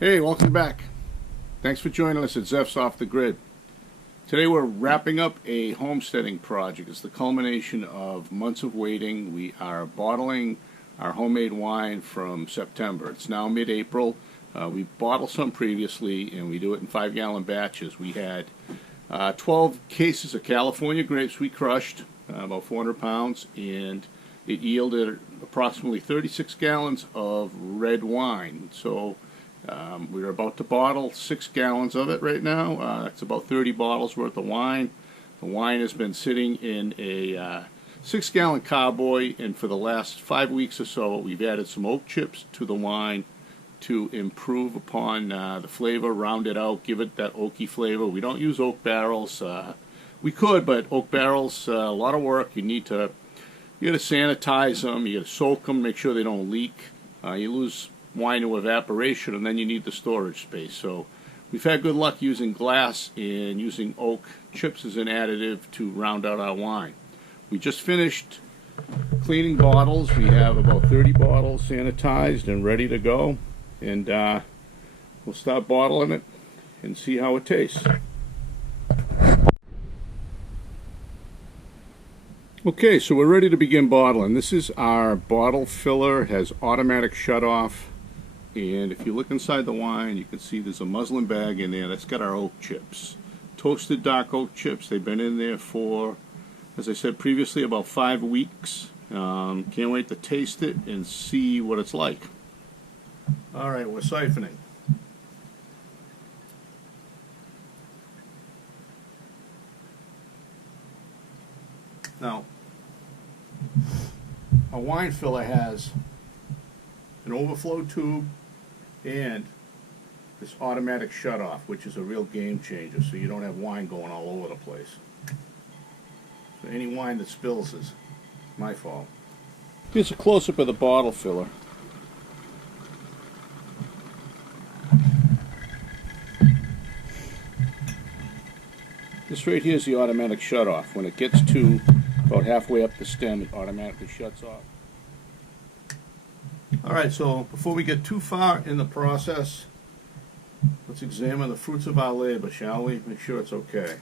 Hey, welcome back. Thanks for joining us at Zeph's Off the Grid. Today we're wrapping up a homesteading project. It's the culmination of months of waiting. We are bottling our homemade wine from September. It's now mid-April. We bottled some previously, and we do it in 5-gallon batches. We had 12 cases of California grapes we crushed, about 400 pounds, and it yielded approximately 36 gallons of red wine. So we're about to bottle 6 gallons of it right now. That's about 30 bottles worth of wine. The wine has been sitting in a 6-gallon carboy, and for the last 5 weeks or so we've added some oak chips to the wine to improve upon the flavor, round it out, give it that oaky flavor. We don't use oak barrels. We could, but oak barrels, a lot of work. You got to sanitize them, you got to soak them, make sure they don't leak. You lose wine to evaporation, and then you need the storage space. So we've had good luck using glass and using oak chips as an additive to round out our wine. We just finished cleaning bottles. We have about 30 bottles sanitized and ready to go, and we'll start bottling it and see how it tastes. Okay, so we're ready to begin bottling. This is our bottle filler. It has automatic shut-off. And if you look inside the wine, you can see there's a muslin bag in there that's got our oak chips. Toasted dark oak chips. They've been in there for, as I said previously, about 5 weeks. Can't wait to taste it and see what it's like. Alright, we're siphoning. Now, a wine filler has an overflow tube and this automatic shutoff, which is a real game changer, so you don't have wine going all over the place. So any wine that spills is my fault. Here's a close-up of the bottle filler. This right here is the automatic shutoff. When it gets to about halfway up the stem, it automatically shuts off. Alright, so before we get too far in the process, let's examine the fruits of our labor, shall we? Make sure it's okay.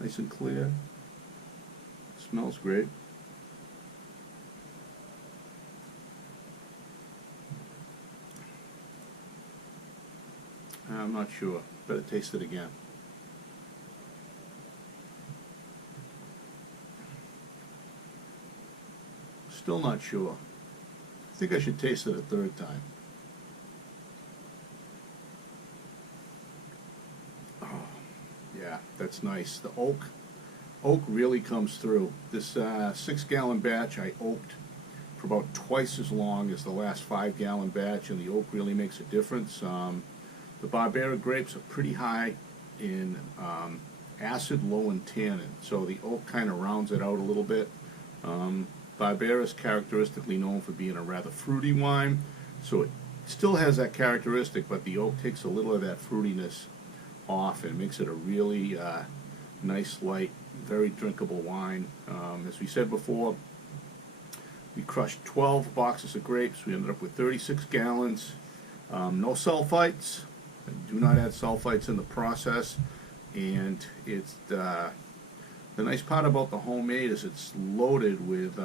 Nice and clear. Smells great. I'm not sure. Better taste it again. Still not sure. I think I should taste it a third time. Oh, yeah, that's nice. The oak really comes through. This 6-gallon batch I oaked for about twice as long as the last 5-gallon batch, and the oak really makes a difference. The Barbera grapes are pretty high in acid, low in tannin, so the oak kind of rounds it out a little bit. Barbera is characteristically known for being a rather fruity wine, so it still has that characteristic, but the oak takes a little of that fruitiness off and makes it a really nice, light, very drinkable wine. As we said before, we crushed 12 boxes of grapes. We ended up with 36 gallons. No sulfites. Do not add sulfites in the process, and it's the nice part about the homemade is it's loaded with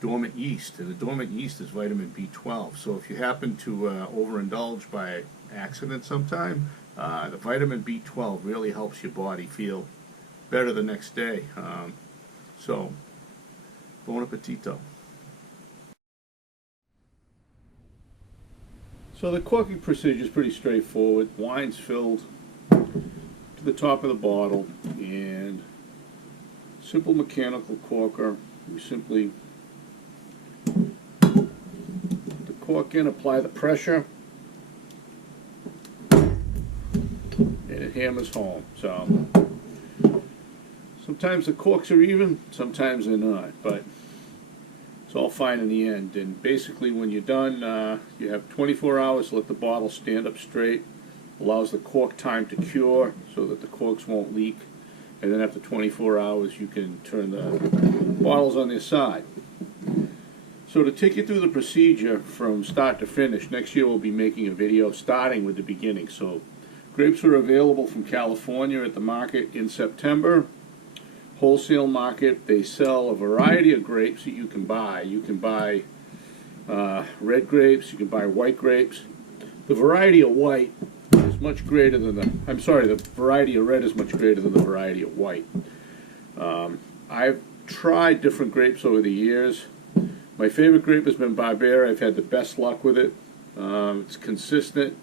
dormant yeast, and the dormant yeast is vitamin B12. So if you happen to overindulge by accident sometime, the vitamin B12 really helps your body feel better the next day. So, bon appetito. So the corking procedure is pretty straightforward. Wine's filled to the top of the bottle, and simple mechanical corker. We simply put the cork in, apply the pressure, and it hammers home. So sometimes the corks are even, sometimes they're not, but it's all fine in the end. And basically when you're done, you have 24 hours to let the bottle stand up straight. Allows the cork time to cure so that the corks won't leak. and then after 24 hours you can turn the bottles on their side. So to take you through the procedure from start to finish, next year we'll be making a video starting with the beginning. So grapes are available from California at the market in September. Wholesale market, they sell a variety of grapes that you can buy. You can buy red grapes, you can buy white grapes. The variety of white is much greater than the variety of red is much greater than the variety of white. I've tried different grapes over the years. My favorite grape has been Barbera. I've had the best luck with it. It's consistent.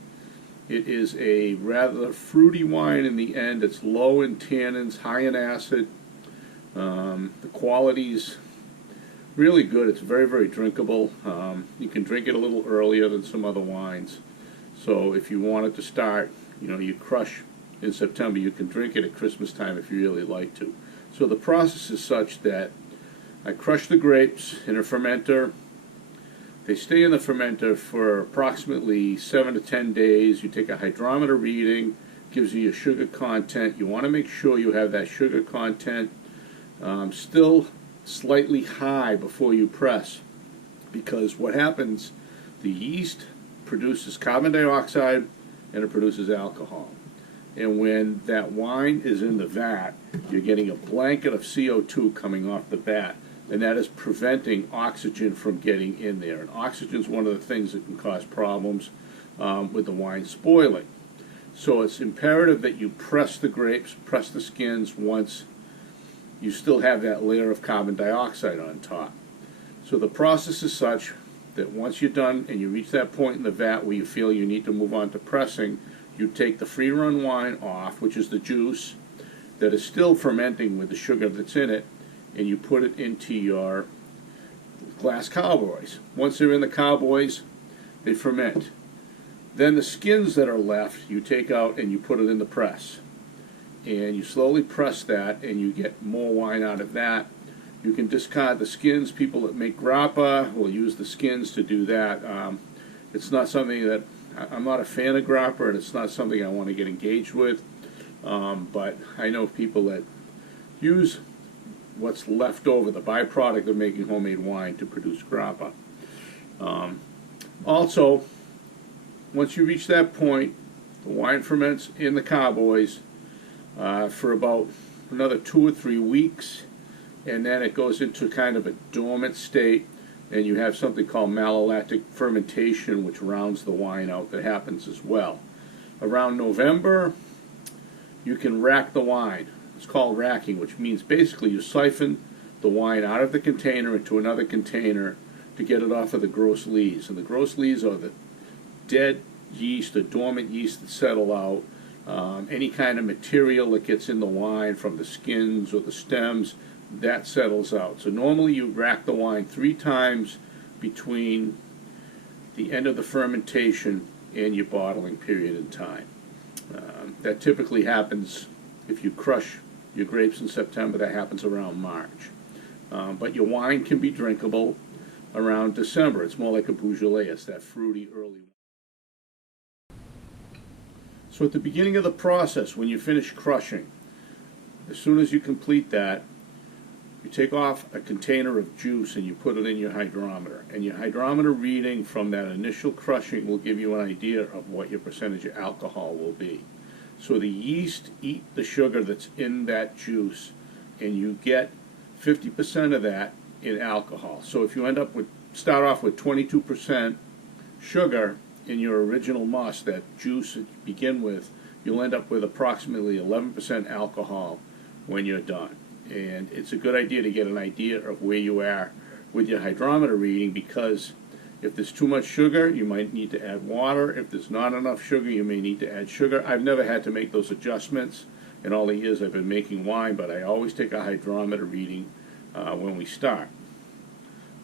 It is a rather fruity wine in the end. It's low in tannins, high in acid. The quality's really good. It's very, very drinkable. You can drink it a little earlier than some other wines. So if you wanted to start, you crush in September, you can drink it at Christmas time if you really like to. So the process is such that I crush the grapes in a fermenter. They stay in the fermenter for approximately 7 to 10 days. You take a hydrometer reading, gives you your sugar content. You want to make sure you have that sugar content still slightly high before you press, because what happens, the yeast produces carbon dioxide and it produces alcohol. And when that wine is in the vat, you're getting a blanket of CO2 coming off the vat, and that is preventing oxygen from getting in there. And oxygen is one of the things that can cause problems with the wine spoiling. So it's imperative that you press the grapes, press the skins once you still have that layer of carbon dioxide on top. So the process is such that once you're done and you reach that point in the vat where you feel you need to move on to pressing, you take the free-run wine off, which is the juice that is still fermenting with the sugar that's in it, and you put it into your glass carboys. Once they're in the carboys, they ferment. Then the skins that are left, you take out and you put it in the press. And you slowly press that, and you get more wine out of that. You can discard the skins. People that make grappa will use the skins to do that. It's not something that, I'm not a fan of grappa, and it's not something I want to get engaged with. But I know people that use what's left over, the byproduct of making homemade wine, to produce grappa. Also, once you reach that point, the wine ferments in the carboys for about another 2 or 3 weeks, and then it goes into kind of a dormant state, and you have something called malolactic fermentation, which rounds the wine out. That happens as well. Around November, you can rack the wine. It's called racking, which means basically you siphon the wine out of the container into another container to get it off of the gross lees. And the gross lees are the dead yeast, the dormant yeast that settle out. Any kind of material that gets in the wine from the skins or the stems, that settles out. So normally you rack the wine 3 times between the end of the fermentation and your bottling period in time. That typically happens if you crush your grapes in September. That happens around March. But your wine can be drinkable around December. It's more like a Beaujolais. It's that fruity early wine. So at the beginning of the process, when you finish crushing, as soon as you complete that, you take off a container of juice and you put it in your hydrometer. And your hydrometer reading from that initial crushing will give you an idea of what your percentage of alcohol will be. So the yeast eat the sugar that's in that juice, and you get 50% of that in alcohol. So if you start off with 22% sugar in your original must, that juice that you begin with, you'll end up with approximately 11% alcohol when you're done. And it's a good idea to get an idea of where you are with your hydrometer reading, because if there's too much sugar, you might need to add water. If there's not enough sugar, you may need to add sugar. I've never had to make those adjustments in all the years I've been making wine, but I always take a hydrometer reading when we start.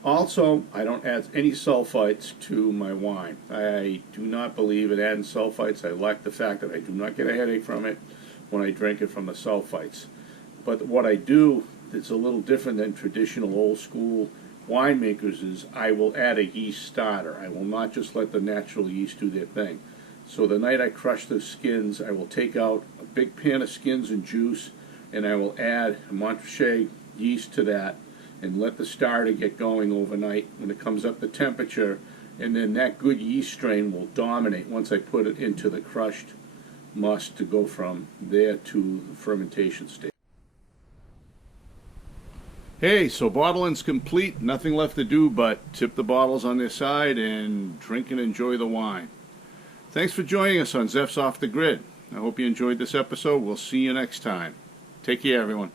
Also, I don't add any sulfites to my wine. I do not believe in adding sulfites. I like the fact that I do not get a headache from it when I drink it from the sulfites. But what I do that's a little different than traditional old school winemakers is I will add a yeast starter. I will not just let the natural yeast do their thing. So the night I crush the skins, I will take out a big pan of skins and juice, and I will add Montrachet yeast to that and let the starter get going overnight when it comes up to temperature, and then that good yeast strain will dominate once I put it into the crushed must to go from there to the fermentation stage. Hey, so bottling's complete. Nothing left to do but tip the bottles on their side and drink and enjoy the wine. Thanks for joining us on Zeph's Off the Grid. I hope you enjoyed this episode. We'll see you next time. Take care, everyone.